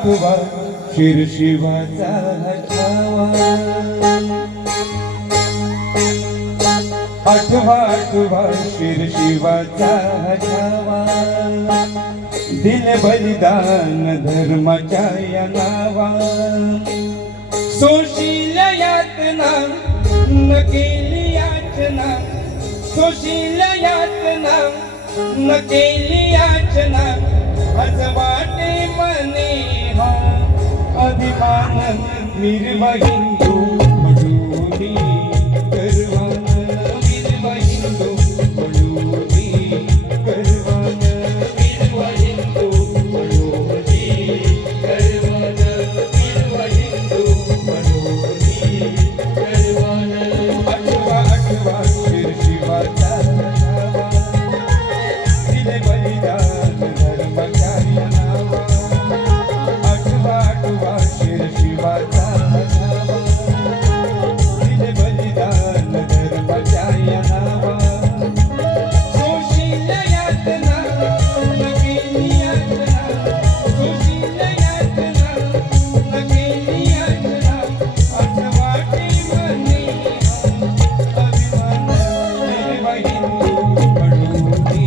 आठवा शिरशिवाचा छावा आठवा आठवा शिरशिवाचा छावा दिल बलिदान धर्माच्या या नावा सोशील यातना न केली याचना सोशील यातना न केली याचना आज वाटे मने हा अभिमान निर्वा हिंदू म्हणूनी गर्वान निर्वा हिंदू म्हणूनी गर्वान निर्वा हिंदू म्हणूनी गर्वान निर्वा हिंदू म्हणूनी गर्वान आठवा आठवा शिरशिवाचा छावा दिले बलिदान धर्माच्या या नावा आठवा आठवा शिरशिवाचा छावा दिले बलिदान धर्माच्या या नावा सोशील यातना न केली यातना सोशील यातना न केली यातना आज वाटे मने अभिमान निर्वा हिंदू म्हणूनी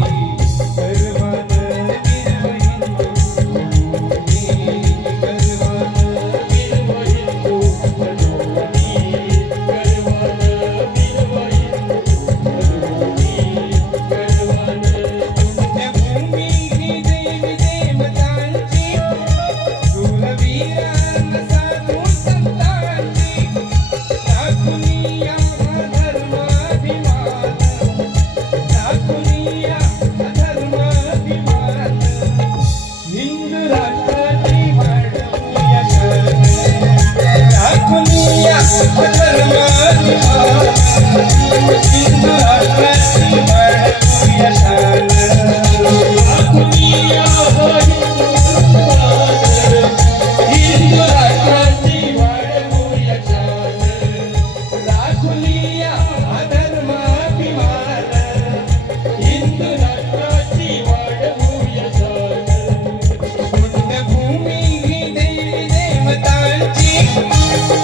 गर्वान निर्वा हिंदू म्हणूनी गर्वान निर्वा हिंदू म्हणूनी गर्वान निर्वा हिंदू म्हणूनी गर्वान त्या भूमी ही देवी देवतांची शूरवीरान साधू संतांची दाखुनिया धर्माभिमान दाखुनिया धर्माभिमान हिंदू राष्ट्राची वाढवूया शान दाखुनिया धर्माभिमान हिंदू राष्ट्राची वाढवूया शान दाखुनिया हिंदू राष्ट्राची वाढवूया शान दाखुनिया धर्माभिमान हिंदू राष्ट्राची वाढवूया शान पुण्यभूमी ही देवी देवतांची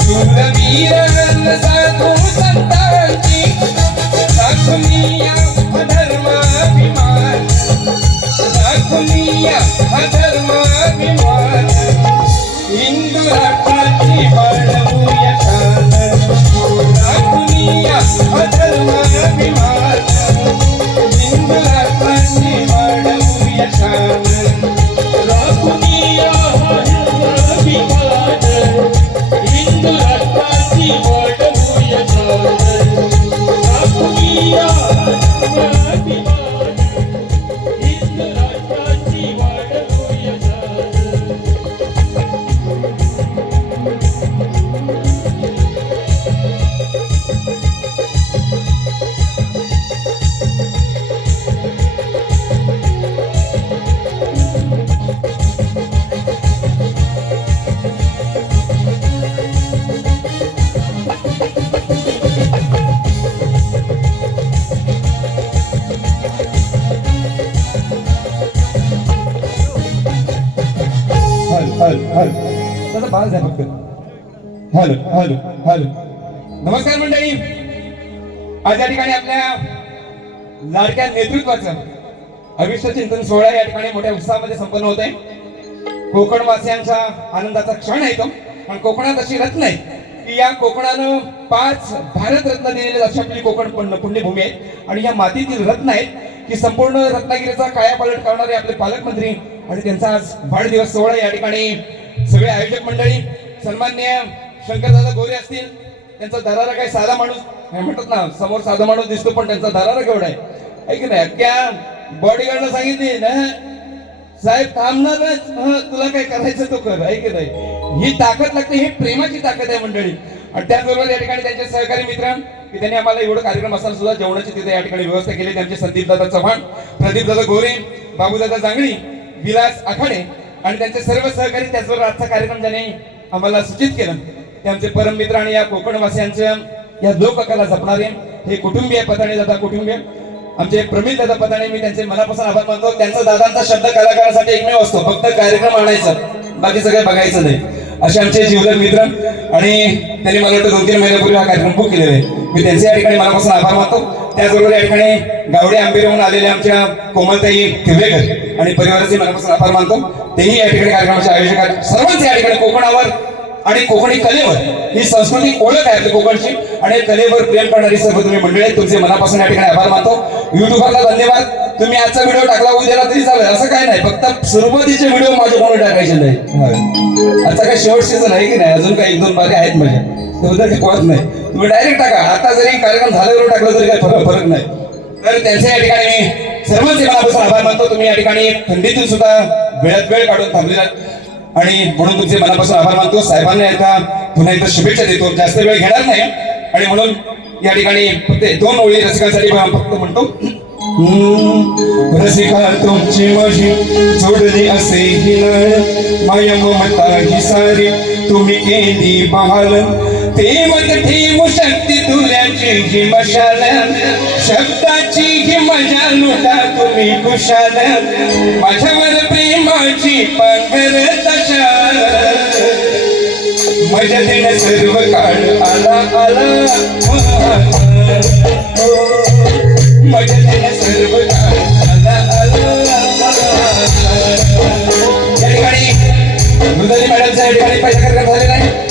शूरवीरान साधू संतांची दाखुनिया धर्माभिमान दाखुनिया धर्माभिमान हिंदू राष्ट्राची वाढवूया शान दाखुनिया धर्माभिमान हिंदू राष्ट्राची वाढवूया शान दाखुनिया धर्माभिमान हिंदू राष्ट्राची वाढवूया शान दाखुनिया धर्माभिमान हिंदू राष्ट्राची वाढवूया शान हॅलो त्याचा बाज आहे फक्त हॅलो हॅलो हॅलो नमस्कार मंडळी आज या ठिकाणी आपल्या लाडक्या नेतृत्वाचं अविष्ट चिंतन सोहळा या ठिकाणी मोठ्या उत्साहामध्ये संपन्न होत आहे कोकणवासियांचा आनंदाचा क्षण आहे तो पण कोकणात अशी रत्न आहे की या कोकणानं 5 भारतरत्न दिलेले अशी आपली कोकण पुण्यभूमी आहे आणि या मातीतील रत्न आहेत की संपूर्ण रत्नागिरीचा कायापालट करणारे आपले पालकमंत्री आणि त्यांचा आज वाढदिवस सोहळा या ठिकाणी सगळे आयोजक मंडळी सन्माननीय शंकरदादा गोरे असतील त्यांचा दरारा काही साधा माणूस म्हणतात ना समोर साधा माणूस दिसतो पण त्यांचा दरारा केवढा आहे की नाही अख्ख्या बॉडीगार्डला सांगितले ना साहेब थांबणारच तुला काय करायचं तो कर आहे की नाही ही ताकद लागते ही प्रेमाची ताकद आहे मंडळी आणि त्याचबरोबर या ठिकाणी त्यांचे सहकारी मित्र की त्यांनी आम्हाला एवढं कार्यक्रम असताना सुद्धा जेवणाची तिथे या ठिकाणी व्यवस्था केली त्यांचे संदीपदादा चव्हाण प्रदीपदादा गोरे बाबूदादा जांगडी विलास आखाडे आणि त्यांचे सर्व सहकारी त्याचबरोबर आजचा कार्यक्रम ज्यांनी आम्हाला सूचित केलं ते आमचे परम मित्र आणि या कोकणवासियांच्या या लोककला जपणारे हे कुटुंबीय पताणे दादा कुटुंबीय आमचे प्रमिल दादा पताणे मी त्यांचे मनापासून आभार मानतो त्यांचा दादांचा शब्द कलाकारासाठी एकमेव असतो फक्त कार्यक्रम आणायचा बाकी सगळं बघायचं नाही. असे आमचे जीवलग मित्र आणि त्यांनी मला वाटतं 2-3 महिन्यापूर्वी हा कार्यक्रम बुक केलेला आहे. मी त्यांचे या ठिकाणी मनापासून आभार मानतो. त्याचबरोबर या ठिकाणी गावडे आंबेरहून आलेल्या आमच्या कोमलताई तिवेकर आणि परिवाराचे मनापासून आभार मानतो. तेही या ठिकाणी कार्यक्रमाचे आयोजक आहेत. सर्वांचे या ठिकाणी कोकणावर आणि कोकणी कलेवर ही सांस्कृतिक ओळख आहे आपली कोकणची आणि कलेवर प्रेम करणारी सर्व तुम्ही मंडळी आहेत. तुमचे मनापासून या ठिकाणी आभार मानतो. युट्यूबरला धन्यवाद. तुम्ही आजचा व्हिडिओ टाकला उद्याला तरी चालेल असं काय नाही. फक्त सुरुवातीचे व्हिडिओ माझ्या कोणी टाकायचे नाही. आजचा काय शेवट सीझन आहे की नाही, अजून काही 1-2 बागे आहेत माझ्या, त्याबद्दल काही कळत नाही. तुम्ही डायरेक्ट टाका. आता जरी कार्यक्रम झाल्यावर टाकलं तरी काही फरक नाही. तर त्यांच्या या ठिकाणी मी सर्वांचे मनापासून आभार मानतो. तुम्ही या ठिकाणी थंडीतून सुद्धा वेळात वेळ काढून थांबलेला आणि म्हणून तुमचे मनापासून आभार मानतो. साहेबांना एकदा पुन्हा एकदा शुभेच्छा देतो. जास्त वेळ घेणार नाही आणि म्हणून या ठिकाणी फक्त 2 ओळी रसिकांसाठी फक्त म्हणतो. रसिका तुमची माझी जोडली असे ही नाळ, माया ममता ही सारी तुम्ही केली बहाल, ते मत ठेवू शक्ती तुल्याची ही मशाल, शब्दाची ही मजा लुटा तुम्ही खुशाल, माझ्यावर प्रेमाची पांघर तशा, मजा देणं सर्व काळ आला आला, मजा देणं सर्व काळ आला आला. या ठिकाणी मृदाली मॅडमचा या ठिकाणी पहिला कार्यक्रम झालेला आहे.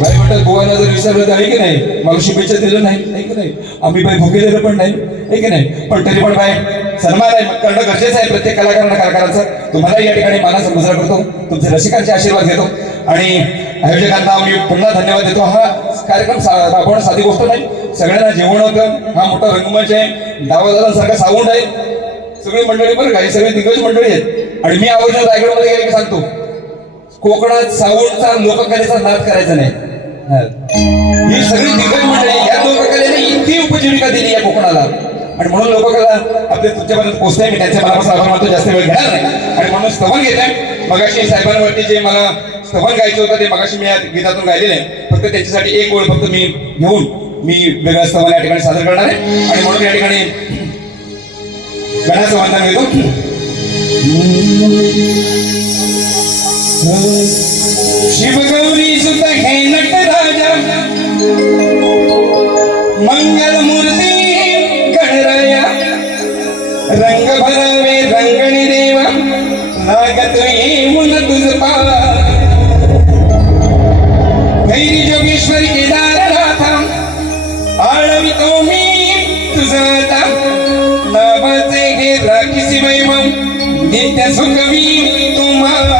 बाई म्हटलं गोवाला जर विसरलं तर आहे की नाही, मला शुभेच्छा दिलं नाही की नाही, आम्ही बाई भुके दिलं पण नाही आहे की नाही, पण तरी पण बाय सन्मान आहे करणं गरजेचं आहे प्रत्येक कलाकारांचा. तुम्हाला या ठिकाणी मानाचा मुजरा करतो, तुमचे रसिकांचे आशीर्वाद घेतो आणि आयोजकांना मी पुन्हा धन्यवाद देतो. हा कार्यक्रम राबवणं साधी गोष्ट नाही. सगळ्यांना जेवण होतं. हा मोठा रंगमंच आहे, डावादारांसारखा साऊंड आहे. सगळी मंडळी बरं काही सगळे दिग्गज मंडळी आहेत. आणि मी आवर्जून रायगडमध्ये गेले की सांगतो, कोकणात साऊंडचा लोककलेचा नाद करायचा नाही. ही सगळी दिग्गज मंडळी या लोककलेने इतकी उपजीविका दिली या कोकणाला आणि म्हणून लोककला आपल्या तुमच्यापर्यंत पोहोचते. मी त्यांच्या मनापासून आभार मानतो. जास्त वेळ घेणार नाही आणि म्हणून स्तवन घेत आहे. मगाशी साहेबांवरती जे मला स्तवन गायचं होतं ते मगाशी मी या गीतातून गायलेलं आहे. फक्त त्यांच्यासाठी एक ओळ फक्त मी घेऊन मी वेगळं स्तवन या ठिकाणी सादर करणार आहे आणि म्हणून या ठिकाणी गणाचं वंदन घेतो. शिवगौरी सुत हे नटराजा मंगल मूर्ती गणराया, रंग भरावे रंगणी देवा लागत येऊन तुझ पाय, भैरी जोगेश्वरी केदारनाथा आळवितो मी तुझा नावाचे हे राखीसी वैभव नित्य सुखवी तुम्हाला.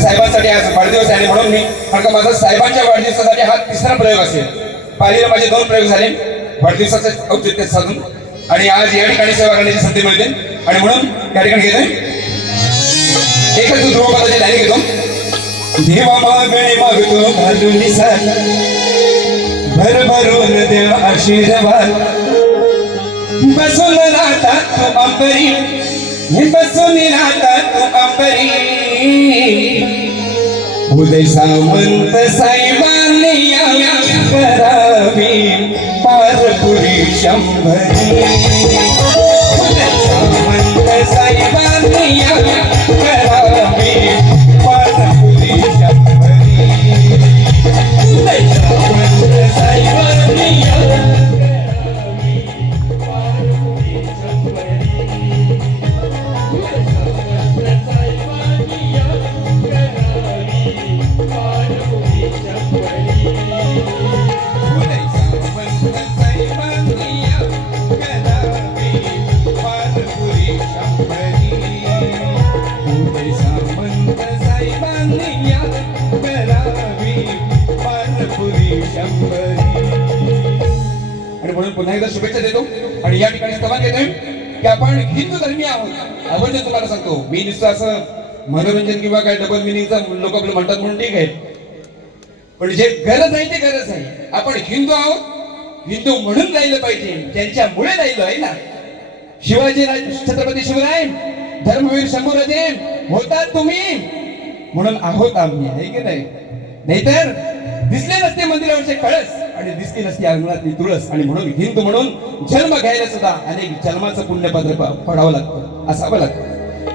साहेबांसाठी आज वाढदिवस आहे म्हणून मी कारण माझा साहेबांच्या वाढदिवसासाठी हा 3रा प्रयोग असेल. पाहिलेला माझे 2 प्रयोग झाले वाढदिवसाचं औचित्य साधून आणि आज या ठिकाणी सेवा करण्याची संधी मिळते आणि म्हणून या ठिकाणी घेतोय एकच ध्रुवपदाची लाईन घेतो. देवा मागणे मागतो घालून साथ भरभरून देव आशीर्वाद, बसून राहता तू अंबरी बसून राहता तू अंबरी, उदय सामंत साहेबांनी करावी पारपुरी शंभरी, उदय सामंत साहेबांनी करावी पारपुरी शंभरी, उदय सामंत साहेबांनी करावी पारपुरी शंभरी. आणि म्हणून पुन्हा एकदा शुभेच्छा देतो आणि या ठिकाणी स्तवन घेतोय की आपण हिंदू धर्मीय आहोत. आवडते तुम्हाला सांगतो मी नुसतं असं मनोरंजन किंवा काय डबल मिनिंगचा लोक आपलं म्हणतात म्हणून ठीक आहे, पण जे गरज आहे ते गरज आहे. आपण हिंदू आहोत, हिंदू म्हणून राहिलं पाहिजे, ज्यांच्यामुळे राहिलो आहे ना. शिवाजी छत्रपती शिवराय धर्मवीर शंभूराजे होतात तुम्ही म्हणून आहोत आम्ही, आहे की नाही. नाहीतर दिसले नसते मंदिरावरचे कळस आणि दिसली नसती अंगणातली तुळस. आणि म्हणून हिंदू म्हणून जन्म घ्यायला सुद्धा अनेक जन्माचं पुण्यपत्र पडावं लागतं, असावं लागतं.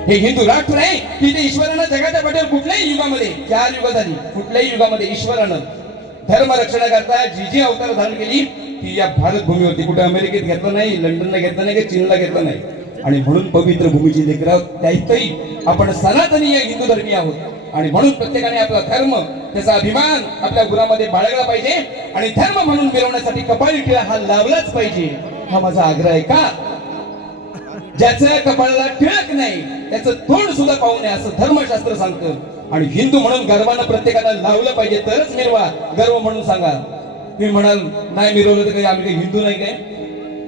हे हिंदू राष्ट्र आहे की ते ईश्वरानं जगाच्या पाठीवर कुठल्याही युगामध्ये 4 युगात आली कुठल्याही युगामध्ये ईश्वरानं धर्म रक्षणाकरता जी जी अवतार धारण केली ती या भारत भूमीवरती कुठे अमेरिकेत घेतलं नाही, लंडनला घेतलं नाही, चीनला घेतलं नाही. आणि म्हणून पवित्र भूमीची लेकर आहोत. त्यातही आपण सनातनीय हिंदू धर्मीय आहोत आणि म्हणून प्रत्येकाने आपला धर्म त्याचा अभिमान आपल्या गुरामध्ये बाळगला पाहिजे आणि धर्म म्हणून मिरवण्यासाठी कपाळी टिळा हा लावलाच पाहिजे. हा माझा आग्रह आहे. का ज्याचं कपाळाला टिळक नाही त्याचं तोंड सुद्धा पाहू नये असं धर्मशास्त्र सांगतं आणि हिंदू म्हणून गर्वानं प्रत्येकाला लावलं पाहिजे तरच मिरवा. गर्व म्हणून सांगा. तुम्ही म्हणाल नाही मिरवलं तर काही आम्ही काही हिंदू नाही काय.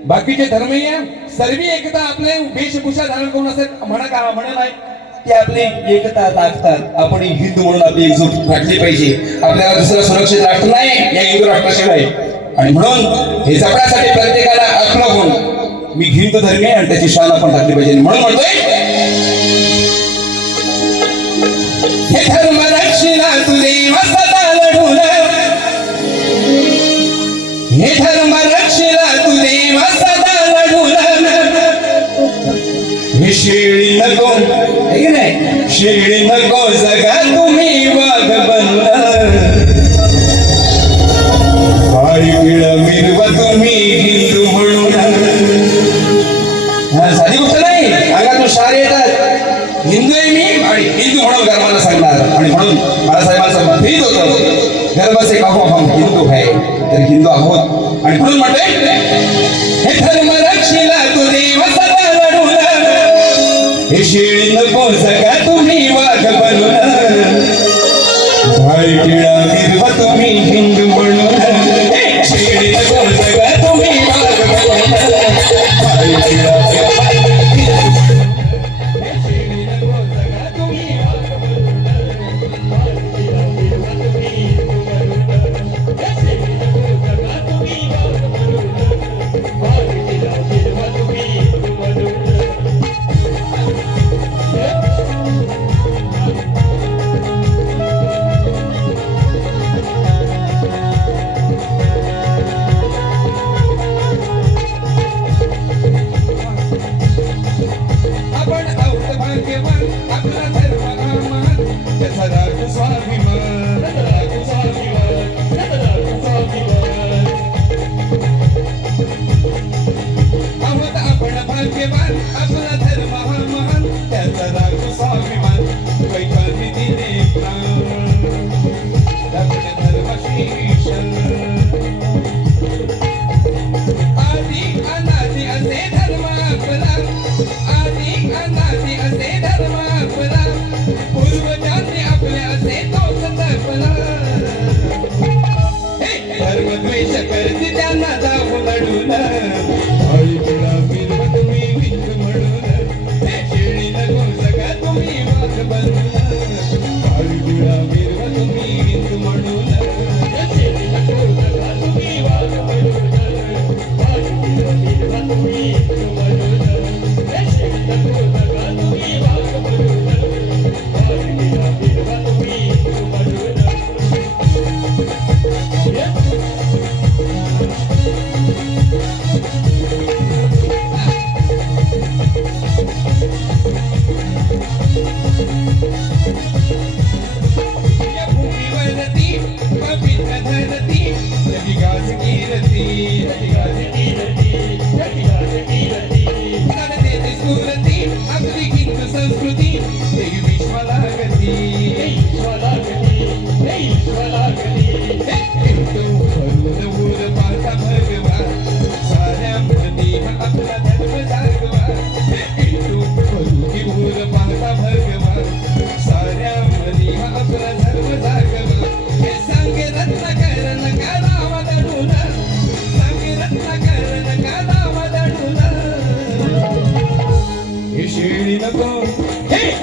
बाकीचे धर्मीय सर्व एकता आपले वेशभूषा धारण करून असत म्हणा का म्हणा नाही ते आपली एकता दाखतात. आपण हिंदू म्हणून आपली एकजूट राखली पाहिजे. आपल्याला दुसरं सुरक्षित राष्ट्र नाही या हिंदू राष्ट्राशिवाय आणि म्हणून हे जपण्यासाठी प्रत्येकाला आपलं गुण मी हिंदू धर्मीय आणि त्याची शान आपण टाकली पाहिजे. म्हणून म्हणतोय हे धर्म रक्षिला तुझे सदा लढून हे धर्म रक्षिला तुझे सदा लढून हे शेळी नको हे नाही शेळी नको जगा तुम्ही वाघ बनून काळी पिळा मिरवा तुम्ही हिंदू म्हणून. साधी गोष्ट नाही. अंगातून शार येतात. हिंदू आहे मी आणि हिंदू म्हणून गर्वाला सांगणार आणि म्हणून बाळासाहेबांचं भीत होतं गर्व से कहो हम हिंदू है तर हिंदू आहोत आणि म्हणून म्हणतोय हे धर्म रक्षिला तू देव सदा लढून हे शेळी नको जगा तुम्ही वाघ बनून काळी पिळा मिरवा तुम्ही हिंदू म्हणून शेळी नको जगा तुम्ही वाघ बनून काळी पिळा आपला धर्म हा महान त्याचा राखू स्वाभिमान वैकांनी दिले प्राण आपल्या धर्माशी आदि अनादि असे धर्म आपला आदि अनादि असे धर्म आपला पूर्वजांनी आपले असे तोच जपला धर्म द्वेष करते त्यांना जाऊ लढून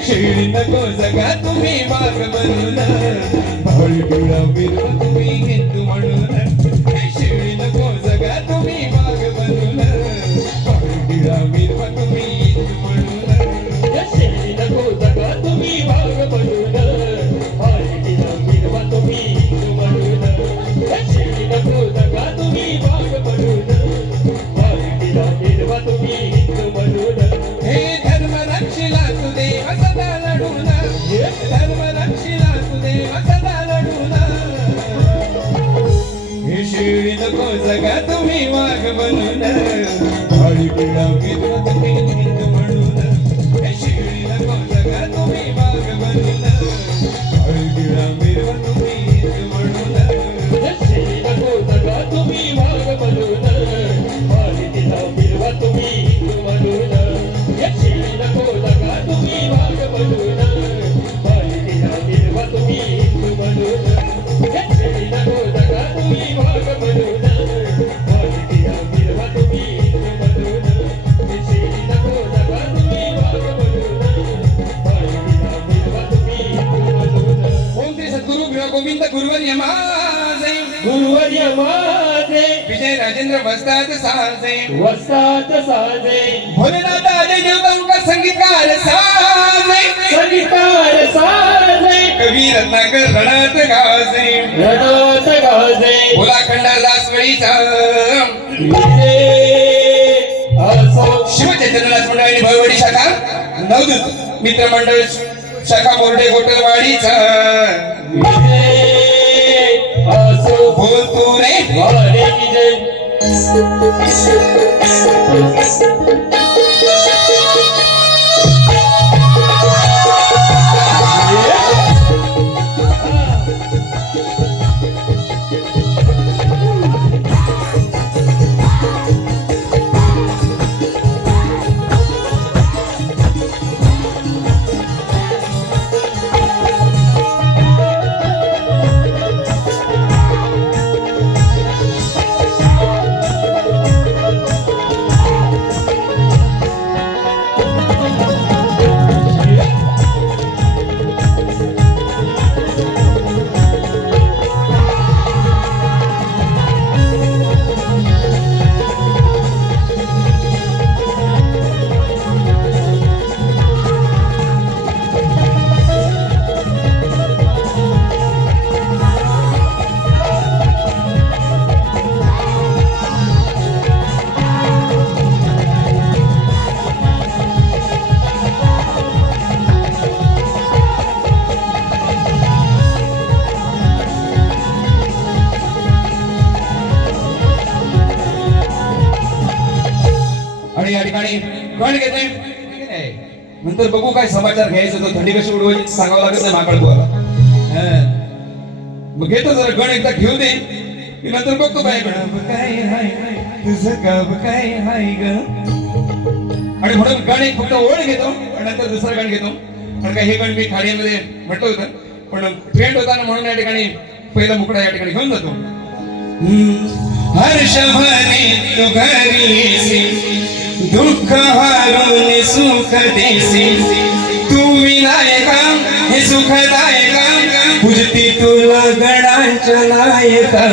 शेळी नको जगा तुम्ही वाघ बनून भावळी पिवळा मिरवा तुम्ही हिंदू म्हणून शेळी नको जगा तुम्ही वाघ बनून भावळी पिवळा मिरवा तुम्ही हिंदू म्हणून शेळी नको जगा तुम्ही वाघ बनून भावळी पिवळा मिरवा तुम्ही हिंदू म्हणून शेळी नको जगा तुम्ही वाघ बनून भावळी पिवळा मिरवा तुम्ही हिंदू म्हणून हे धर्म रक्षिला तुझे जगा तुम्ही वाघ बनून हळी पिळा मिरवा तुम्ही हिंदू म्हणून शिळी नको जगा तुम्ही वाघ बनून हळी पिळा मिरवा तुम्ही हिंदू म्हणून शिळी नको जगा तुम्ही वाघ बनून हळी तिला मिरवा तुम्ही हिंदू म्हणून शिळी नको जगा तुम्ही वाघ बनून हळी तिला मिरवा तुम्ही हिंदू म्हणून शिळी नको जगा तुम्ही वाघ बनून हळी तिला मिरवा तुम्ही हिंदू म्हणून शिळी नको जगा तुम्ही वाघ बनून हळी तिला मिरवा तुम्ही हिंदू म्हणून ओम श्री सद्गुरु गिरा गोविंद गुरुवर्य माझे गुरुवर्य माझे विजय राजेंद्र वस्तात साजे वस्तात साजे भोलेनाथ आदि देवतांका संगीतकार साजे संगीतकार साजे कवी रत्नाकर रणात गाजे रणात गाजे बोला खंडार दासवळीचा विजय असो शिवचैतन्यनाथ मंडळ आणि भयवडी शाखा नवदूत मित्रमंडळ शाखा मोर्डे गोटलवाडीचा विजय असो बोल तू रे वारे विजय आणि या ठिकाणी कण घेते नंतर बघू काय समाचार घ्यायचं तो थंडी कशी उडवायची सांगावं लागत नाही माकड बुवाला मग घेतो जरा गण एकदा घेऊ दे की नंतर बघतो काय गण काय हाय तुझं गाव काय हाय ग आणि म्हणून गण एक फक्त ओळ घेतो आणि नंतर दुसरा गण घेतो कारण काय हे गण मी खाडीमध्ये म्हटलं होतं पण ट्रेंड होता ना म्हणून या ठिकाणी पहिला मुकडा या ठिकाणी घेऊन जातो हर्ष भरी तू घरी दुःख हारून सुख देसी तू विनायका हे सुखदायका पूजती तुला गणांच्या नायका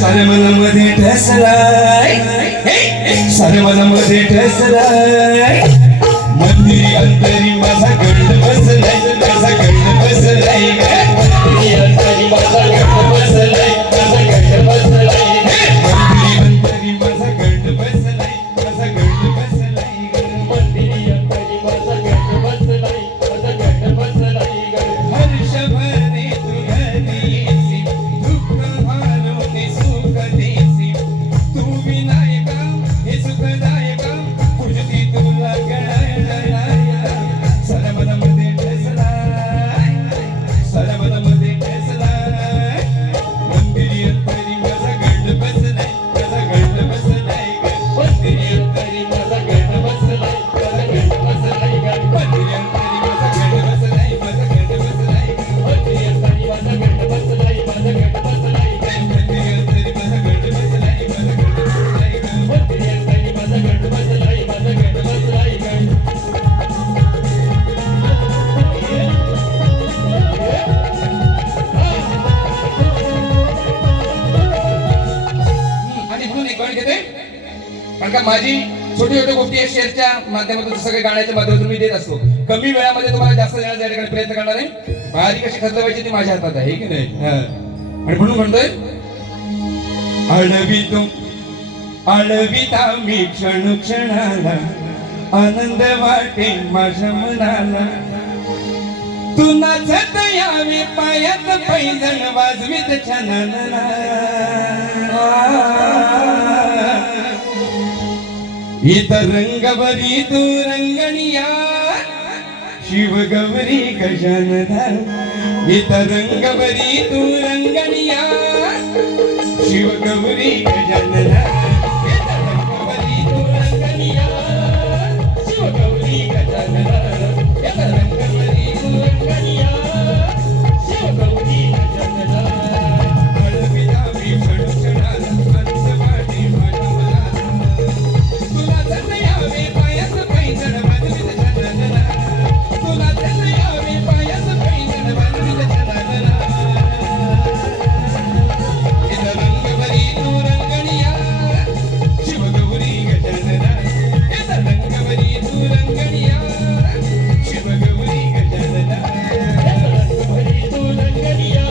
सारे मनामध्ये ठसलाय सारे मनामध्ये ठसलाय मंदिरी अंतरी माझा गंड बसलाय माझा गंड बसलाय मंदिरी अंतरी माझा गंड बसलाय माझा गंड बसलाय मंदिरी अंतरी माझा गंड बसलाय माझा गंड बसलाय मंदिरी अंतरी माझा गंड बसलाय माझा गंड बसलाय हर्ष भरे तू घरी दुःख हारून सुख देसी तू विनायका हे सुखदायका पूजती तुला गणायला साऱ्या मनामध्ये ठसलाय साऱ्या मनामध्ये ठसलाय मंदिरी अंतरी माझा गंड बसलाय माझा गंड बसलाय मंदिरी अंतरी माझा गंड बसलाय माझा गंड बसलाय मंदिरी अंतरी माझा गंड बसलाय माझा गंड बसलाय मंदिरी अंतरी माझा गंड बसलाय माझा गंड बसलाय मंदिरी अंतरी माझा गंड बसलाय माझा गंड बसलाय मंदिरी अंतरी माझा गंड बसलाय माझा गंड बसलाय आणि म्हणून एक गण घेते कारण का माझी छोटी छोटी गोष्टी या शेअरच्या माध्यमातून सगळे गाण्याच्या माध्यमातून मी देत असतो कमी वेळामध्ये तुम्हाला जास्त देण्याचा या ठिकाणी प्रयत्न करणार आहे बारी कशी खतलवायची ती माझ्या हातात आहे की नाही आणि म्हणून म्हणतोय आळविता मी क्षण क्षणाला आनंद वाटे माझ्या मनाला तू नाचत यावे पायात पैजण वाजवीत छानना इतर रंगवरी तू रंगणिया शिव गौरी गजानना इतर रंगवरी तू रंगणिया शिव गौरी गजानना इतर रंगवरी तू रंगणिया शिव गौरी गजानना इतर रंगवरी तू रंगणिया शिव गौरी गजानना कळविला मी फडफडाला अंतवाडी माझ्या तुला जर यावे पायात पैजण वाजवीत छानना तुला जर यावे पायात पैजण वाजवीत छानना इतर रंगवरी तू रंगणिया शिव गौरी गजानना इतर रंगवरी तू रंगणिया शिव गौरी गजानना रंगभरी तू रंगणिया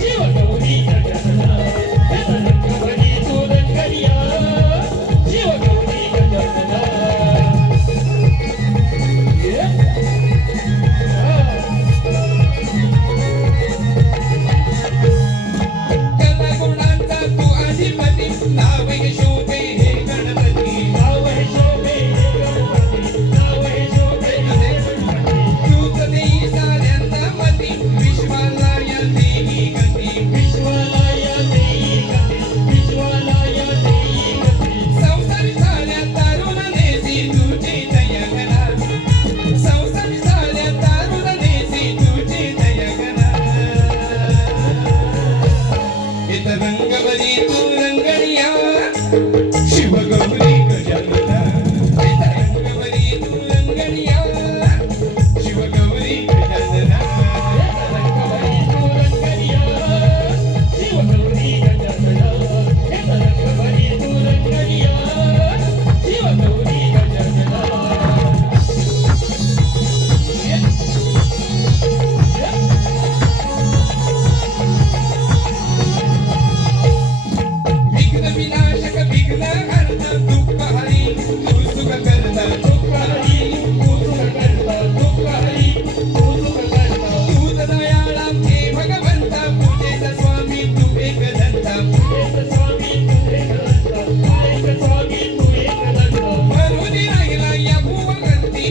शिव गौरी गजानना रंगभरी तू रंगणिया शिव गौरी गजानना कला गुणांचा तू अधिपती नाव हे शोभे हे गणपती नाव हे शोभे हे गणपती नाव हे शोभे हे गणपती तूच देई साऱ्यांना मती विश्वाला या देही गती विश्वालया देई गती विश्वालया देई गती संसारी साऱ्या तारुण नेसी तुझी दयगना संसारी साऱ्या तारुण नेसी तुझी दयगना इतर रंगवरी तू रंगणिया शिव गौरी गजानना इतर रंगवरी तू रंगणिया शिव गौरी गजानना रंगभरी तू रंगणिया शिव गौरी गजानना रंगभरी तू रंगणिया शिव गौरी गजानना विघ्न विनाशक विघ्न हरता दुःख हरी तू सुख करता दुःख हरी तू सुख करता दुःख हरी तू सुख करता तूच दयाळा हे भगवंता पूजेचा स्वामी तू एक दंता एक स्वामी तू एक दंता एक स्वामी तू एक दंता भरून राहिला या भूवरती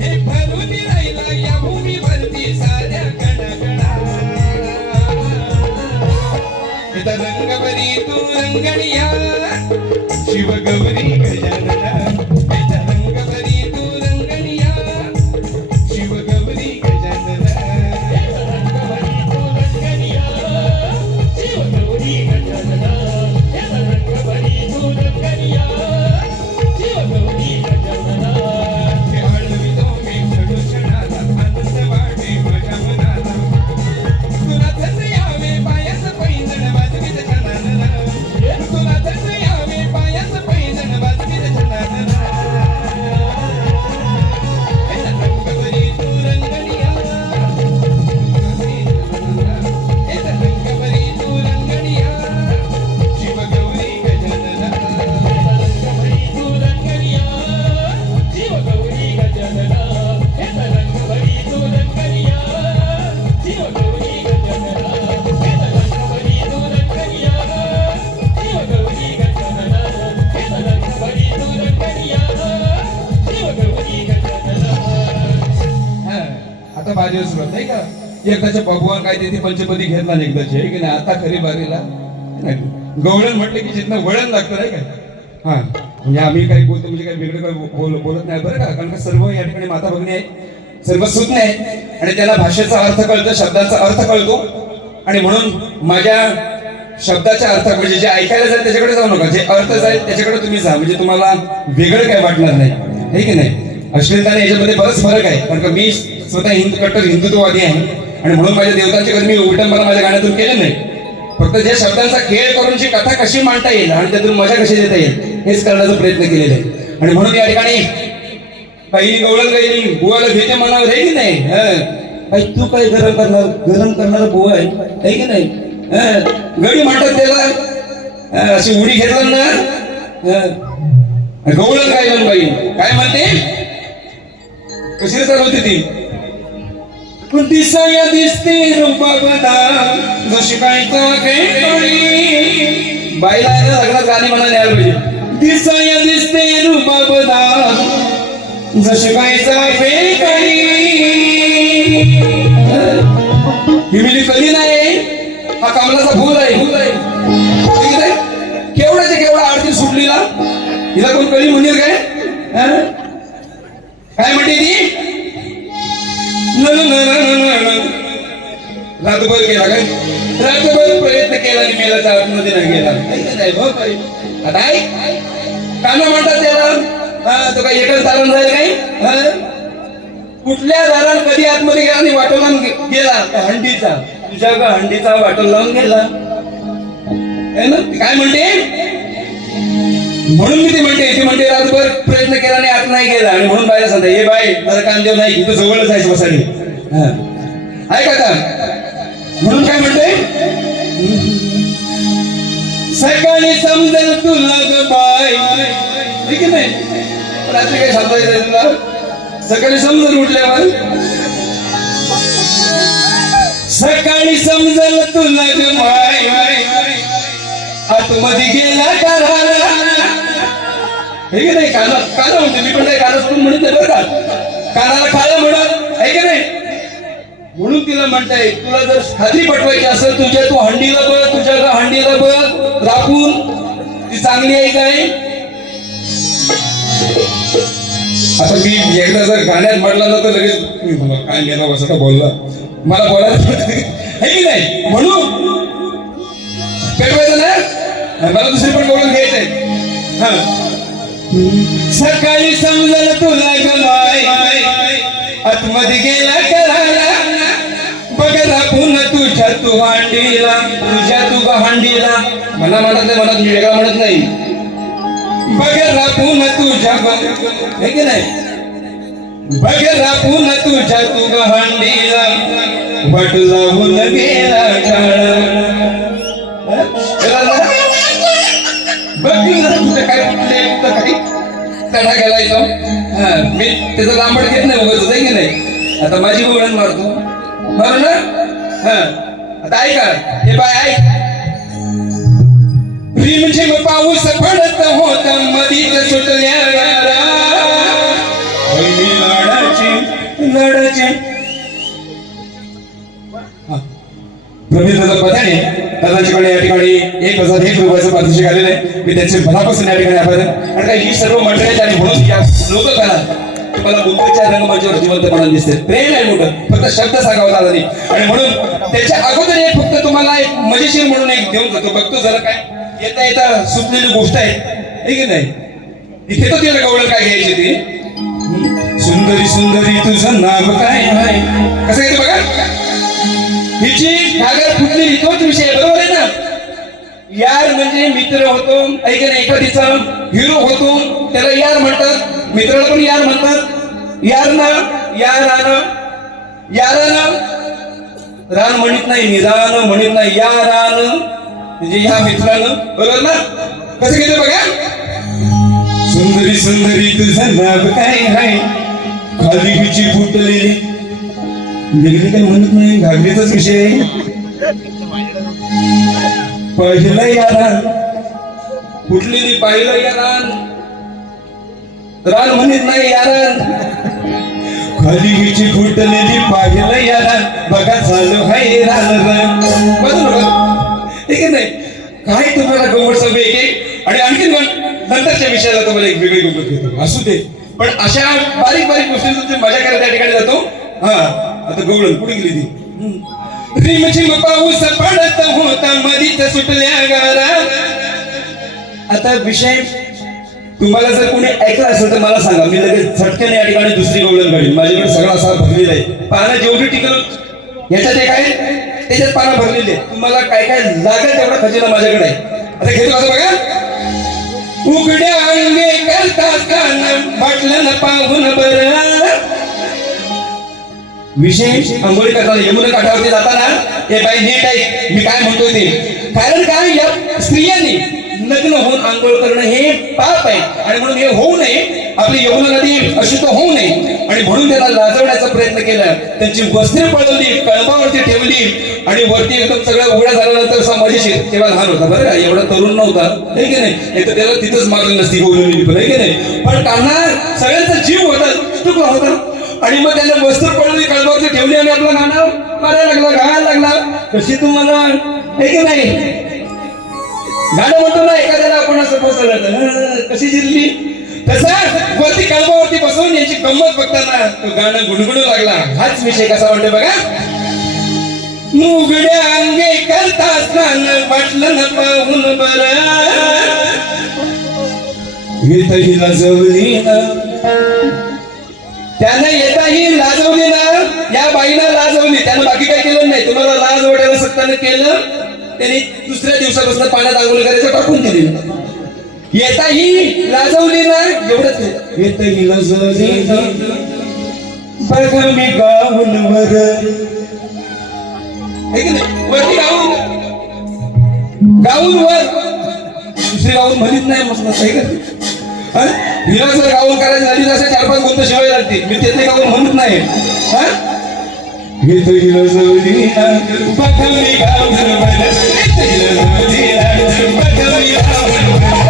हे भरून राहिला या भूमीवरती साऱ्या गणगणा इतर रंगवरी तू रंगणिया शिव गौरी गजानना इतर रंगवरी तू रंगणिया शिव गौरी गजानना रंगभरी तू रंगणिया शिव गौरी गजानना रंगभरी तू रंगणिया शिव गौरी गजानना हे आळवितो मी प्रदूषणाला आनंद वाटे माझ्या मनाला तुला धन यावे पायात पैंजण वाजवीत छानना तुला धन यावे पायात पैंजण वाजवीत छानना इतर रंगवरी तू रंगणिया इतर रंगवरी तू रंगणिया शिव गौरी गजानना रंगभरी तू रंगणिया शिव गौरी गजानना रंगभरी तू रंगणिया शिव गौरी गजानना रंगभरी तू रंगणिया शिव गौरी गजानना रंगभरी तू रंगणिया शिव गौरी गजानना हा, आता बाजी सुरुवात नाही का एकदाच्या बबुआ काय ते पंचपदी घेतला नाही एकदाची आहे की नाही आता खरी बारीला नाही. गवळण म्हटलं की जिथनं वळण लागतं नाही का हा म्हणजे आम्ही काही बोलतो म्हणजे काही वेगळं काही बोलत नाही बरं का कारण का सर्व या ठिकाणी माता भगिनी आहेत सर्व सुज्ञ आहेत आणि त्याला भाषेचा अर्थ कळतो शब्दाचा अर्थ कळतो आणि म्हणून माझ्या शब्दाच्या अर्थ म्हणजे जे ऐकायला जाईल त्याच्याकडे जाऊ नका जे अर्थ जाईल त्याच्याकडे तुम्ही जा म्हणजे तुम्हाला वेगळं काय वाटणार नाही हे की नाही अश्लीलता आणि याच्यामध्ये बरंच फरक आहे कारण का मी स्वतः कट्टर हिंदुत्ववादी आहे आणि म्हणून माझ्या देवतांची कधी मी उलटंपणा माझ्या गाण्यातून केलं नाही फक्त जे शब्दांचा खेळ करून जी कथा कशी मांडता येईल आणि त्यातून मजा कशी देता येईल हेच करण्याचा प्रयत्न केलेला आहे आणि म्हणून या ठिकाणी पहिली गवळण गायली बुवाला घेते मनावर आहे की नाही काही तू काय गरम करणारा बुवा आहे की नाही गडी म्हणतात त्याला अशी उडी घेतलं ना गवळण गायलं बाई काय म्हणते कशी चालवते ती दिसाया दिसते रूपाबदा जशी काय बाईला आहे ना लग्नात गाणी म्हणायला यायला पाहिजे. दिसाया दिसते रूपाबदा जशी काय ही मिली कली नाही, हा कमलाचा फूल आहे. ठीक आहे, केवढ्याच्या केवढा आरती सुटलीला हिला कोण कली म्हणेल काय? काय म्हणते ती? रातभर केला काय? रातभर प्रयत्न केला आणि मेलाचा आतमध्ये नाही गेला. आता काना म्हणतात त्याला, तो काही एकच दारण जाईल काही? कुठल्या दारात कधी आतमध्ये गेला आणि वाटो लावून गेला? हंडीचा, तुझ्या का हंडीचा वाटो लावून गेला ना? काय म्हणते? म्हणून मी ते म्हणते रातभर प्रयत्न केला आणि आत नाही गेला. आणि म्हणून बायला सांगता, हे बाय जरा कांदेव नाही, इथं जवळच आहे बसाडी. ऐका का? म्हणून काय म्हणते? सकाळी समजेल तुला ग बाय. ठीक आहे नाही, रात्री काय समजायचं तुला? सकाळी समजेल उठल्यावर, सकाळी समजेल तुला ग बाय. आतमध्ये गेला करायला. हे नाही काना म्हणते, मी पण काही काना सोडून म्हणत नाही बरं का. कानाला खायला म्हणत आहे की नाही? म्हणून तिला म्हणताय, तुला जर खात्री पटवायची असेल तू हंडीला बघ, तुझ्या का हंडीला बघ राखून, ती चांगली आहे काय? आता मी एकदा जर गाण्यात म्हटलं ना तर लगेच मला काय गेला असं का बोलला, मला बोलायला आहे की नाही? म्हणून पेटवायचं ना, मला दुसरी पण बोलून घ्यायचंय. सकाळी समजलं तुला गमाय, आतमध्ये गेला करायला. बघ राखून तुझ्या तू हांडीला, तुझ्या तू हांडीला. मला म्हणत नाही, म्हणत मी वेगळा म्हणत नाही. बघ राखून तुझ्या, हे की नाही? बघ राखून तुझ्या तू हांडीला, वाट लावून गेला काय काही कडा गेलायचो. मी त्याचं लांबड घेत नाही, उगाच आहे की नाही? आता माझी गोळण मारतो बरं ना? आता ऐका, हे बाय ऐक. रिमझिम पाऊस पडत होता मधीच सुटल्या लढाची. प्रवीण पदाने दादांच्याकडे या ठिकाणी 1001 रुपयाचं पारितोषिक आलेलं आहे. मी त्याचे मनापासून या ठिकाणी आभार. आणि काही ही सर्व मंडळी आणि म्हणून या लोक करा तुम्हाला मुंबईच्या रंगमंचावर जिवंतपणा दिसते. प्रेम आहे मोठं, फक्त शब्द सांगावा दादा नाही. आणि म्हणून त्याच्या अगोदर एक फक्त तुम्हाला एक मजेशीर म्हणून एक देऊन जातो. बघतो जरा काय येता येता सुचलेली गोष्ट आहे की नाही? इथे तो तिला गवळण काय घ्यायची ती. सुंदरी सुंदरी तुझं नाव काय आहे? कसं येते बघा. हिची घागर फुटलेली तोच विषय, बरोबर आहे ना? यार म्हणजे मित्र होतो, ऐका नाही, एखादीचा हिरो होतो त्याला यार म्हणतात, मित्राला पण यार म्हणतात. यार ना, यारानं रान म्हणत नाही, निरान म्हणत नाही, यारान म्हणजे या मित्रानं, बरोबर ना? कसं गेलं बघा. सुंदरी सुंदरी तुझं नाव काय आहे? खाली हिची फुटलेली, वेगळी काही म्हणत नाही, घागरीचाच विषय आहे. पहिलं यारान फुटलेली, पाहिलं यारान, रान म्हणत नाही यारान. खाली हिची फुटलेली, पाहिलं यारान, बघा झालं हाय रान. ठीक आहे नाही? काय तुम्हाला गंमत सगळे एक आणि आणखी नंतरच्या विषयाला तुम्हाला एक वेगळी गंमत घेतो, असू दे. पण अशा बारीक बारीक गोष्टी मजा करायला त्या ठिकाणी जातो. आता गवळण कुठे गेली ती? रिमझिम पाऊस पडत होता मधीच सुटल्या गारा. आता विषय तुम्हाला जर कोणी ऐकला असेल तर मला सांगा, मी लगेच झटक्याने या ठिकाणी दुसरी गवळण काढीन. माझ्याकडे सगळं असा भरलेला आहे. पानं जेवढी टिकल याच्यात एक आहे, त्याच्यात पानं भरलेली आहे. तुम्हाला काय काय लागेल तेवढा खजिना माझ्याकडे आहे. आता घेतो असं बघा. उघड्या अंगे करता कान वाटलं ना पाहून बरं. विशेष आंघोळी करताना यमुना काठावरती जाताना हे बाई नीट आहे मी काय म्हणतोय ते. कारण काय, या स्त्रियांनी लग्न होऊन आंघोळ करणं हे पाप आहे. आणि म्हणून हे होऊ नये आपली यमुना नदी अशुद्ध होऊ नये आणि म्हणून त्यांना लाजवण्याचा प्रयत्न केला. त्यांची वस्त्रे पळवली, कळंबावरती ठेवली आणि वरती एकदम सगळं उघड्या झाल्यानंतर असा मजेशीर, तेव्हा लहान होता बरं का, एवढा तरुण नव्हता, आहे की नाही, नाही तर त्याला तिथंच मारली नसती गोवलेली पण, आहे की नाही. पण कान्हा सगळ्यांचा जीव होता, चुकला होता आणि मग त्याने वस्त्र पळवली, कळंबावरती ठेवली आणि आपलं गाणं मारायला लागला, गायला लागला. कशी तुम्हाला, आहे की नाही, गाणं म्हणतो ना एखाद्याला आपण असं पोचवलं कशी जिरली तसं वरती कळंबावरती बसवून यांची गंमत बघताना तो गाणं गुणगुणू लागला. हाच विषय कसा म्हणतो बघा. मुगड्या अंगे करता स्नान वाटलं न पाहून बरं येतही लाजवली ना, त्यानं येताही लाजवली ना, या बाईनं लाजवली, त्यानं बाकी काय केलं नाही. तुम्हाला लाज वाटायला सक्तानं केलं, त्यांनी दुसऱ्या दिवसापासून पाण्यात आंघोळ करायचं टाकून दिली. येताही लाजवली ना, एवढंच येतही लाजवली ना, बघा मी गाऊनवर, वरती गाऊन, गाऊन वर दुसरी गाऊन म्हणत नाही मस्त, हिला जर गाऊन करायचं झाली तर अशा 4-5 गुंत शिवाय लागतील. मी त्यातले गाऊन म्हणत नाही. येतही लाजवली ना, बघा मी गाऊनवर, येतही लाजवली ना, बघा मी गाऊनवर.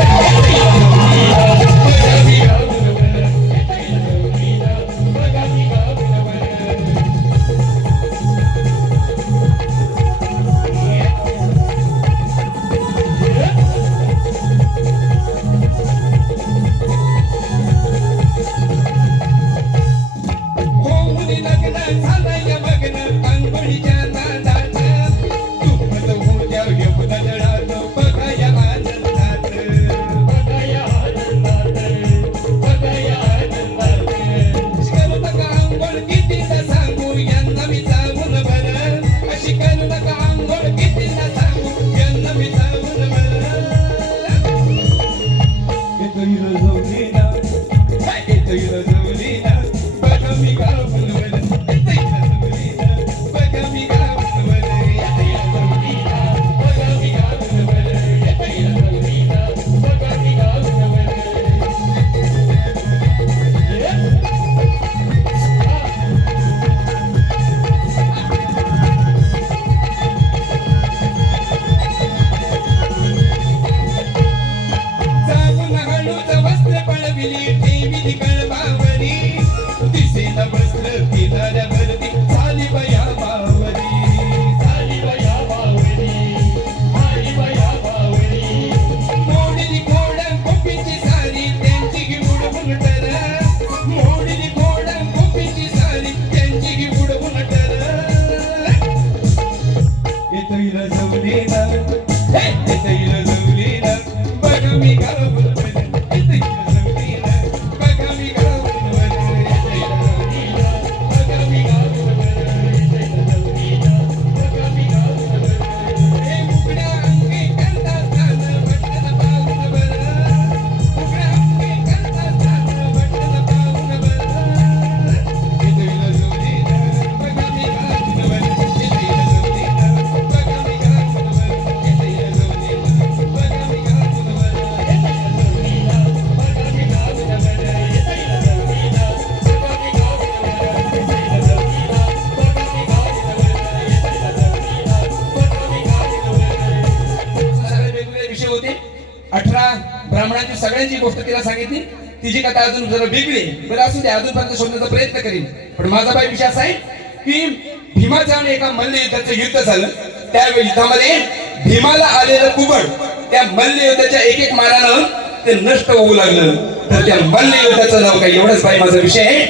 ब्राह्मणांची सगळ्यांची गोष्ट तिला सांगितली. तिची कथा अजून जरा वेगळी आहे, बरं असू दे, अजूनपर्यंत शोधण्याचा प्रयत्न करीन. पण माझा बाई विषय असा आहे की भीमाच्या आणि एका मल्ल युद्धाचं युद्ध झालं. त्यावेळी युद्धामध्ये भीमाला आलेलं कुबड त्या मल्ल युद्धाच्या एक मारानं ते नष्ट होऊ लागलं. तर त्या मल्ल युद्धाचं नाव काय, एवढंच बाई माझा विषय आहे.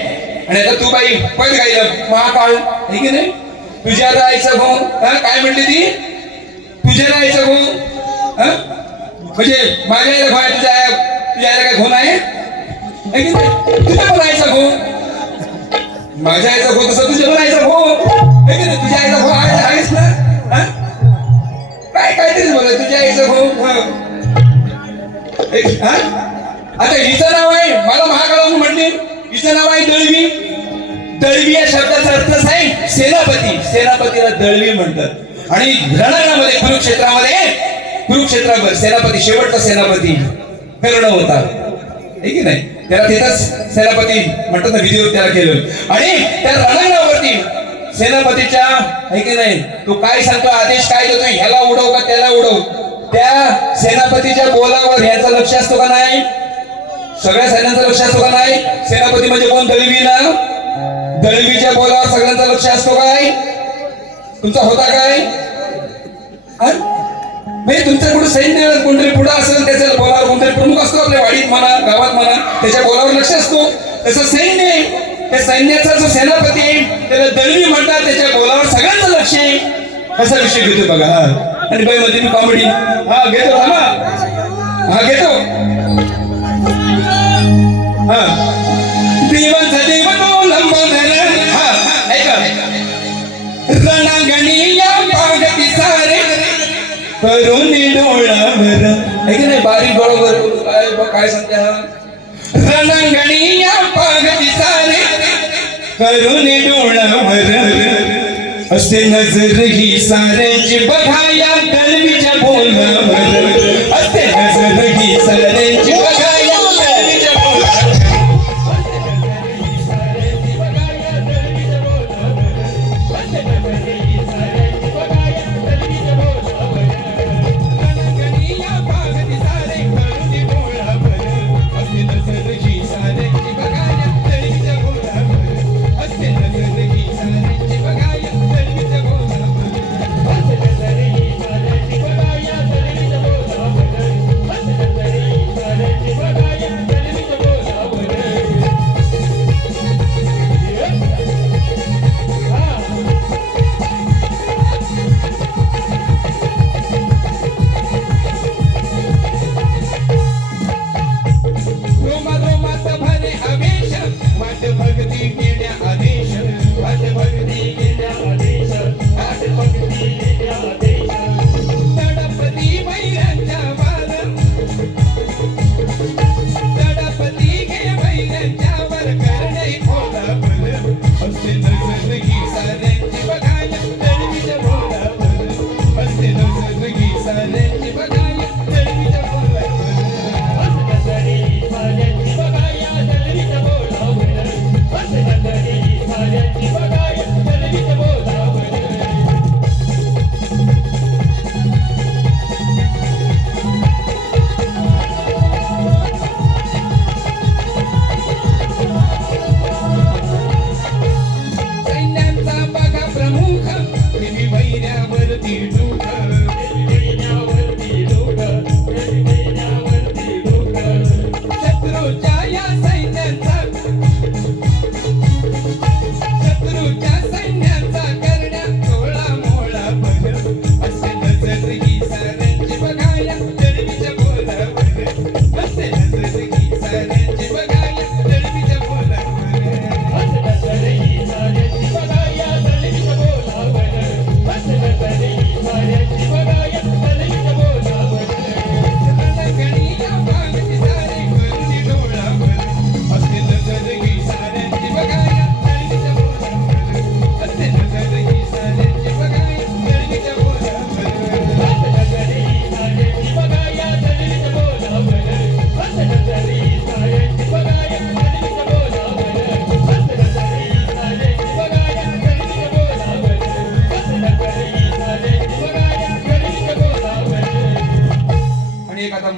आणि आता तू बाई पद गायलं महाकाळ, आहे की नाही, तुझ्या राहायचं भाऊ, काय म्हणली ती, तुझ्या राहायचं भाऊ, म्हणजे माझ्या आईला भाऊ आहे, तुझ्या आईला काय भाऊ नाही, तुझ्या पण आईचा भाऊ, माझ्या आईचा भाऊ तसं तुझ्या पण आईचा भाऊ, आहे की नाही, तुझ्या आईचा भाऊ आहेस ना, काय काहीतरीच बोला, तुझ्या आईचा भाऊ. आता हिचं नाव आहे, मला महाकाळ म्हणली, हिचं नाव आहे दळवी. दळवी या शब्दाचा अर्थ आहे सेनापती. सेनापतीला दळवी म्हणतात. आणि रणांगणामध्ये कुरुक्षेत्रावर सेनापती, शेवटचा सेनापती कर्ण होता, आहे की नाही. त्याला तिथंच सेनापती म्हणतात ना विधिवत त्याला केलं आणि त्या रणांगणावरती सेनापतीच्या आहे की नाही तो काय सांगतो आदेश काय देतो ह्याला उडव का त्याला उडव त्या सेनापतीच्या बोलावर ह्याचं लक्ष असतो का नाही सगळ्या सैन्यांचं लक्ष असतो का नाही सेनापती म्हणजे कोण दळवी ना दळवीच्या बोलावर सगळ्यांचं लक्ष असतो काय तुमचा होता काय म्हणजे तुमचं कुठं सैन्य कोणतरी पुढं असेल त्याच्या बोलावर कोणतरी प्रमुख असतो आपल्या वाडीत म्हणा गावात म्हणा त्याच्या बोलावर लक्ष असतो तसं सैन्य आहे त्या सैन्याचा जो सेनापती आहे त्याला दळवी म्हणतात त्याच्या बोलावर सगळ्यांचं लक्ष आहे कसा विषय घेतो बघा हा आणि बाई मध्ये मी कॉमेडी हा घेतो थांबा हा घेतो हा देवाचा देव तो लंबोदर हा ऐका रणांगणी या पागती सारे करून डोळावर ऐक नाही बारीक बरोबर काय सांगते रणांगणी या पागती सारे करून डोळावर असे नजर ही साऱ्यांची बघा या दळवीच्या बोलावर असे नजर ही साऱ्यांची बघा या दळवीच्या बोलावर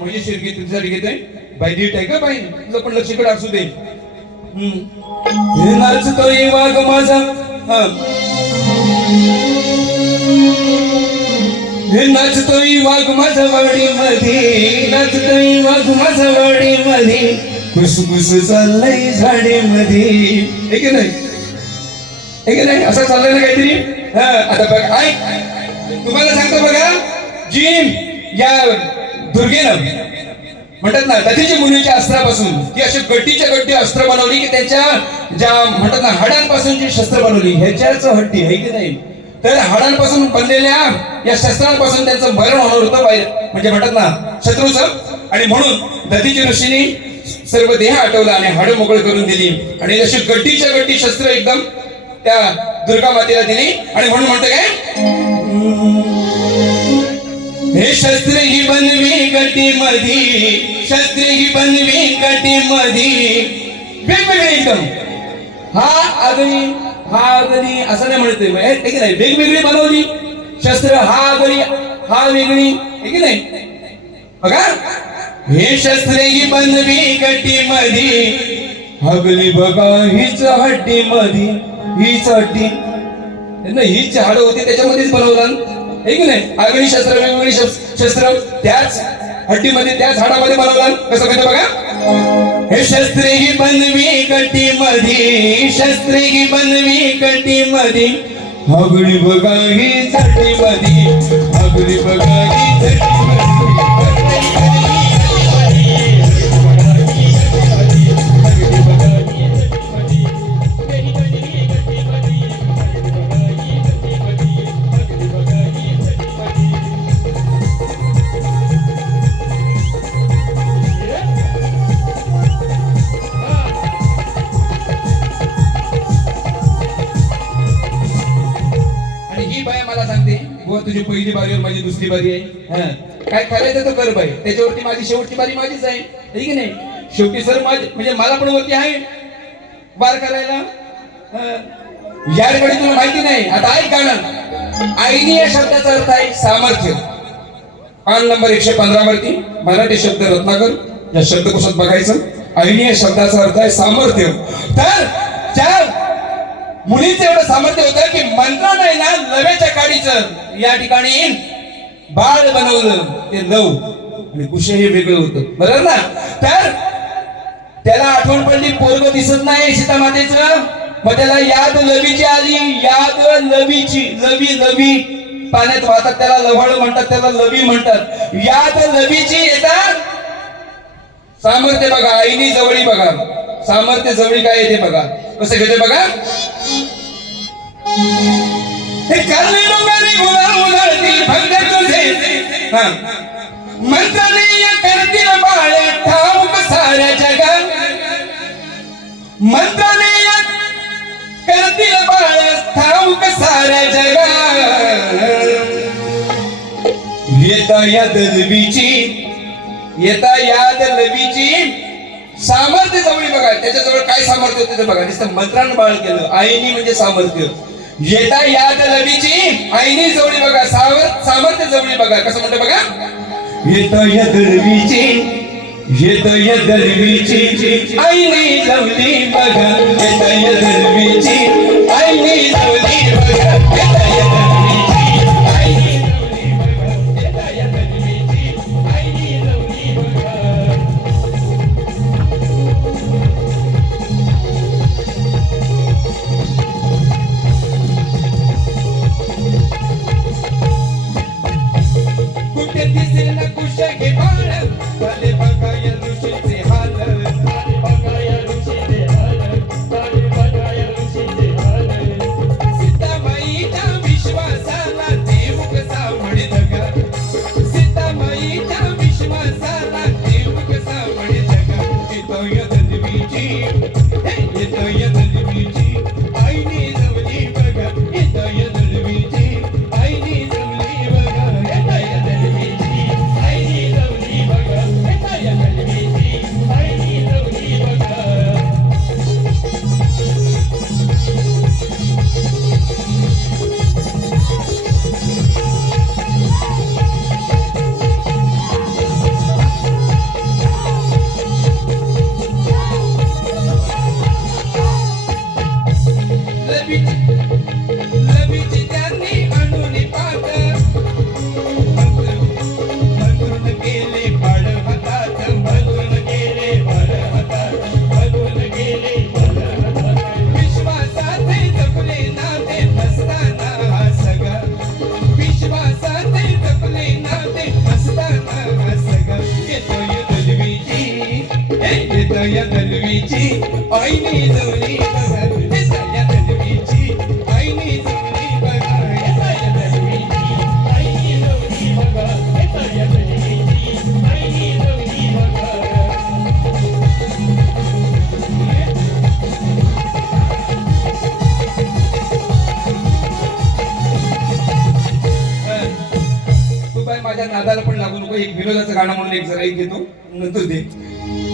मजेशीर गीत तुझ्यासाठी घेतोय बाई नीट आहे का बाई तुझं पण लक्ष इकडे असू दे हे नाचतोय वाघ माझा हा हे नाचतोय वाघ माझा वाडीमध्ये नाचतोय वाघ माझा वाडीमध्ये कुसकुस चाललंय झाडीमध्ये हे की नाही हे की नाही असं चाललंय ना काहीतरी हा आता बघ ऐक तुम्हाला सांगतो बघा जिम या दुर्गेनं म्हणतात ना दधीच्या मुलीच्या अस्त्रापासून ती अशी गड्डीच्या गड्डी अस्त्र बनवली की त्याच्या ज्या म्हणतात ना हाडांपासून जी शस्त्र बनवली ह्याच्याच हड्डी आहे की नाही तर हाडांपासून बनलेल्या या शस्त्रांपासून त्यांचं मरण होणार होतं म्हणजे म्हणतात ना शत्रूचं आणि म्हणून दधीच्या ऋषीने सर्व देह आटवला आणि हाड मोकळ करून दिली आणि अशी गड्डीच्या गड्डी शस्त्र एकदम त्या दुर्गा मातेला दिली आणि म्हणून म्हणतं काय हे शस्त्र ही बनवी गड्डी मधी शस्त्र ही बनवी कटीमध्ये वेगवेगळे एकदम हा अग्नी असं नाही म्हणत आहे की नाही, वेगवेगळी बनवली शस्त्र, हा अग्नी हा वेगळी आहे की नाही. बघा हे शस्त्रे ही बनवी कटीमध्ये, हगली बघा हीच हड्डी मध्ये, हीच हड्डी हीच हाड होती त्याच्यामध्येच बनवलं आहे की नाही. अग्नी शस्त्र वेगवेगळी शस्त्र त्याच हड्डीमध्ये त्याच हाडामध्ये बनवलं. कसं माहिती बघा, हे शस्त्रे ही बनवी कटीमध्ये, शस्त्रे ही बनवी कटीमध्ये, हगडी बघा ही चटईमध्ये, हगडी बघा ही चटईमध्ये. तुझी पहिली बारीवर माझी दुसरी बारी आहे. काय करायचं तर कर बाई, त्याच्यावरती माझी शेवटची बारी माझीच आहे ठीक नाही. शेवटी सर म्हणजे मला पण वरती आहे वार करायला. या ठिकाणी तुला माहिती नाही आता ऐक गाणं. आईनी या शब्दाचा अर्थ आहे सामर्थ्य. पान नंबर 115 वरती मराठी शब्द रत्नाकर या शब्दकोशात बघायचं. आईनी या शब्दाचा अर्थ आहे सामर्थ्य. तर त्या मुलीचं एवढं सामर्थ्य होतं की मंत्र नाही ना लवेच्या काडीचं या ठिकाणी बाळ बनवलं. ते लव आणि कुश हे वेगळं होतं बरोबर ना. तर त्याला आठवण पडली पोरग दिसत नाही सीतामातेचं, मग त्याला याद लवीची आली. याद लवीची, लवी पाण्यात वाहतात त्याला लव्हाळ म्हणतात, त्याला लवी म्हणतात. याद लवीची येतात सामर्थ्य बघा. आईनी जवळी बघा सामर्थ्य जवळी काय येते बघा. कसं घेते बघा. हे काले डोंगरी गुलाल उधळतील भक्त तुझे, मंत्रालय करतील बाळे ठाऊक साऱ्या जगात, मंत्रालय करतील बाळे ठाऊक साऱ्या जगात. येता याद लवीची सामर्थ्य जवळी बघा. त्याच्याजवळ काय सामर्थ्य होते ते बघा. नुसतं मंत्रानं बाळ केलं. आईनी म्हणजे सामर्थ्य. येता याद लवीची आईनी जवळी बघा. सामर्थ्य जवळी बघा. कसं म्हणतं बघा. येता याद लवीची, येता याद लवीची आईनी जवळी बघा. येता याद लवीची आईनी जवळी बघा. येता याद लवीची आईनी जवळी बघा. येता याद लवीची आईनी जवळी बघा. कुठे दिसेल कुश घे बाळ, भले बघा या ऋषीचे हाल, भले बघा या ऋषीचे हाल, भले बघा या ऋषीचे हाल. सीतामाईच्या विश्वासाला देव कसा म्हणत ग, सीतामाईच्या विश्वासाला देव कसा म्हणत ग. येतो या दलवीची, येतो या दलवीची आईनी जवळी बघा. येतो या दलवीची आईनी जवळी बघा. येतो या दलवीची आईनी जवळी बघा. येतो या दलवीची आईनी जवळी बघा. लवीची त्यांनी आणून पाहत, भरून गेले बाळ हातात, भरून गेले बाळ हातात, भरून गेले बाळ हातात. विश्वासाचे जपले नाते नसताना हा सगळा, विश्वासाचे जपले नाते नसताना हा सगळा. येतो या दलवीची, येतो या दलवीची आईनी जवळी बघा. येतो या दलवीची आईनी जवळी बघा. येतो या दलवीची आईनी जवळी बघा. येतो या दलवीची आईनी जवळी बघा. तू काय माझ्या नादाला पण लागू नको. एक विनोदाचं गाणं म्हणून एक जरा एक घेतो नंतर दे.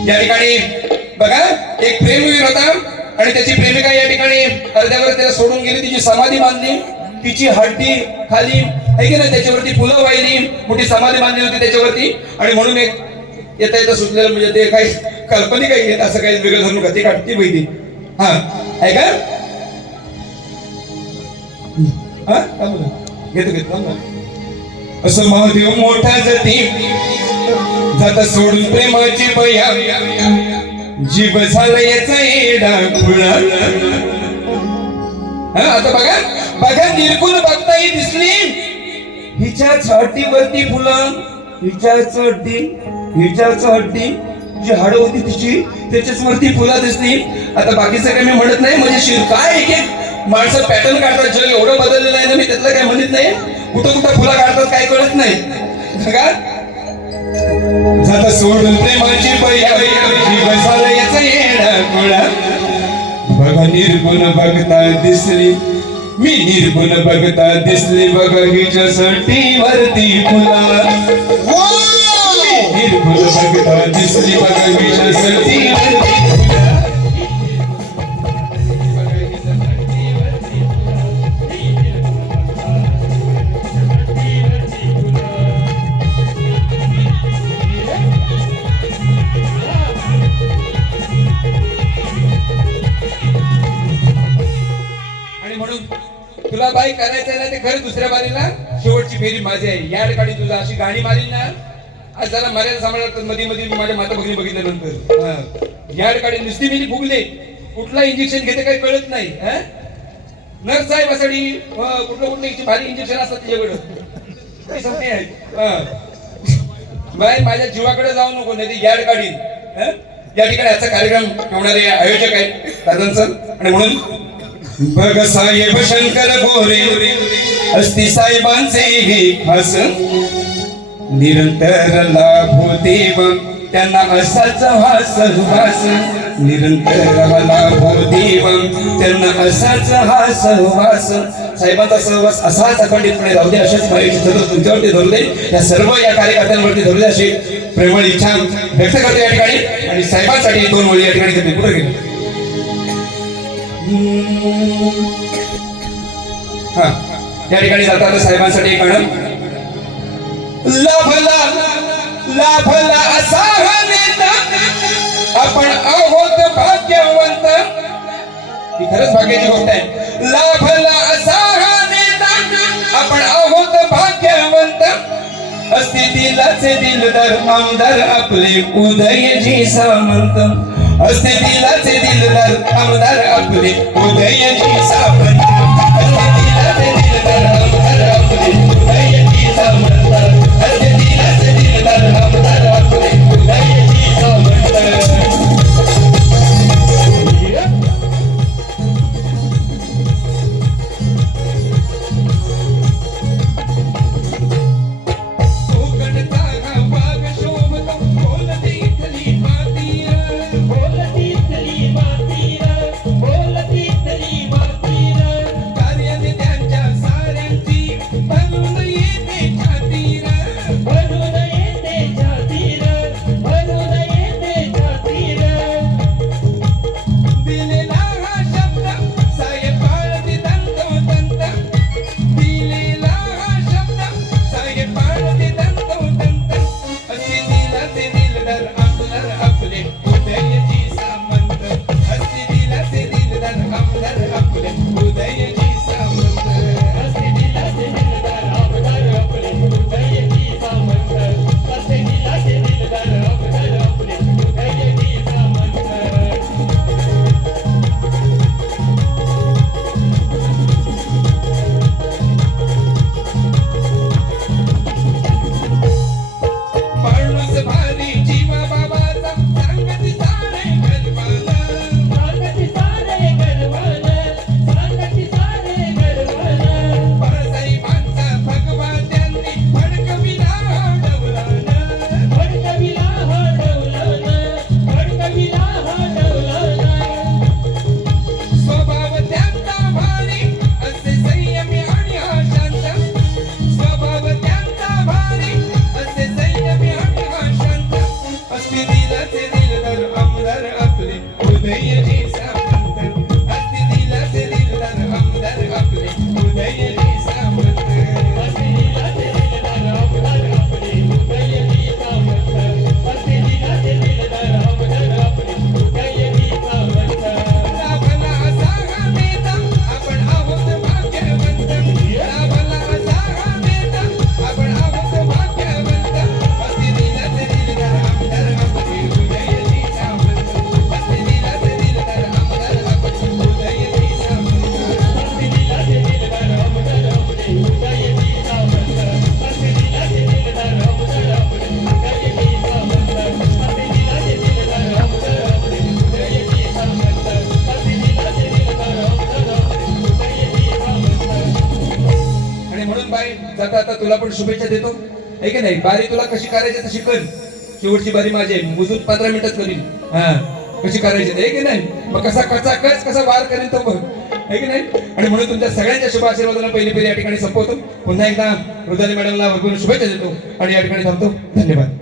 या ठिकाणी बघा एक प्रेमवीर होता आणि त्याची प्रेमिका या ठिकाणी अर्ध्यावर त्याला सोडून गेली, तिची समाधी बांधली, तिची हड्डी खाली आहे की नाही त्याच्यावरती फुलं वाहिली, मोठी समाधी बांधली होती त्याच्यावरती. आणि म्हणून एक येता येता सुचलेलं म्हणजे ते काही काल्पनिक आहे असं काही वेगळं धरून ती काढती माहिती. हा आहे का हा घेतो घेतो असं महादेव मोठा जती जाता सोडून प्रेमाची बया, जीव झाला याचा येडा खुळा. आता बघा बघा निर्गुण बघताही दिसली हिच्या छातीवरती फुलं, हिच्या चड्डी जी हाड होती तिची त्याच्याच वरती फुलं दिसली. आता बाकीचं काही मी म्हणत नाही, म्हणजे काय एक एक माणसं पॅटर्न काढतात, जग एवढं बदललेलं आहे ना, मी त्यातलं काय म्हणत नाही. कुठं कुठं फुलं काढतात काय कळत नाही. बघा जाता सोडून प्रेमाची बया, जीव झाला याचा येडा खुळा. बघा निर्गुण बघता दिसली मी, निर्गुण बघता दिसली बघा हिच्यासाठी वरती फुला. निर्गुण बघता दिसली बघा हिच्यासाठी वरती फुला. तुला बाई करायचं ना ते खरं दुसऱ्या बारीला शेवटची फेरी माझी आहे. या ठिकाणी तुला अशी गाणी मारली ना, आज जरा मर्यादा सांभाळतात. मध्ये मध्ये माझ्या माता भगिनी बघितल्यानंतर या ठिकाणी नुसती मी फुगले, कुठला इंजेक्शन घेते काही कळत नाही. नर्स साहेब असाडी कुठलं भारी इंजेक्शन असतात तिच्याकडं काही समज आहे. बाई माझ्या जीवाकडे जाऊ नको नाही या ठिकाणी. या ठिकाणी याचा कार्यक्रम ठेवणारे आयोजक आहेत दादांचं. आणि म्हणून बघ साहेब शंकर गोरे असती साहेबांचे हे खास, निरंतर लाभो देव त्यांना असाच सहवास. निरंतर लाभो देव त्यांना असाच हा सहवास. साहेबांचा सहवास असाच अखंडितपणे राहू दे, अशाच पाहिजे सतत तुमच्यावरती धरू दे, या सर्व या कार्यकर्त्यांवरती धरू दे अशी प्रेमळ इच्छा व्यक्त करते या ठिकाणी. आणि साहेबांसाठी 2 ओळी या ठिकाणी घेतली. कुठे गेले हा या ठिकाणी जातात साहेबांसाठी गाणं. लाभला लाभला असा हा नेता आपण आहोत भाग्यवंत. ही खरंच भाग्याची गोष्ट आहे. लाभला असा हा नेता आपण आहोत भाग्यवंत. असते दिलाचे दिलदार आमदार आपले उदयजी सामंत. असते दिलाचे दिलदार आमदार आपले उदयजी सामंत. असते दिलाचे दिलदार आमदार आपले उदयजी सामंत. असते दिलाचे दिलदार आमदार आपले उदयजी सामंत. तुला पण शुभेच्छा देतो आहे की नाही. बारी तुला कशी करायची तशी कर. शेवटची बारी माझी आहे, मोजून 15 मिनिटात करीन. हा कशी करायची आहे की नाही. मग कसा वार करेन तो बघ आहे की नाही. आणि म्हणून तुमच्या सगळ्यांच्या शुभ आशीर्वादाला पहिली या ठिकाणी संपवतो. पुन्हा एकदा रुदाली मॅडमला भरपूर शुभेच्छा देतो आणि या ठिकाणी थांबतो. धन्यवाद.